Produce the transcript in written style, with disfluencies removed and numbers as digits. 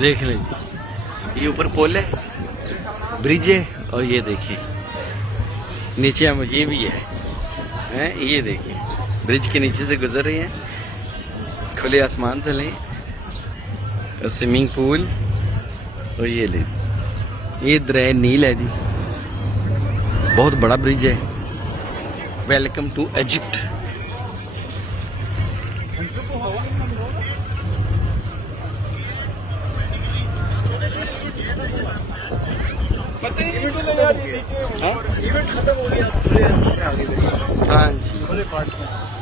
देख लें, ये ऊपर पुल है, ब्रिज है, और ये देखिए नीचे हम ये भी है, ये देखिए ब्रिज के नीचे से गुजर रहे हैं, खुले आसमान तले, और स्विमिंग पूल, और ये ले, ये दरिया नील है जी, बहुत बड़ा ब्रिज है। Welcome to Egypt. हाँ जी।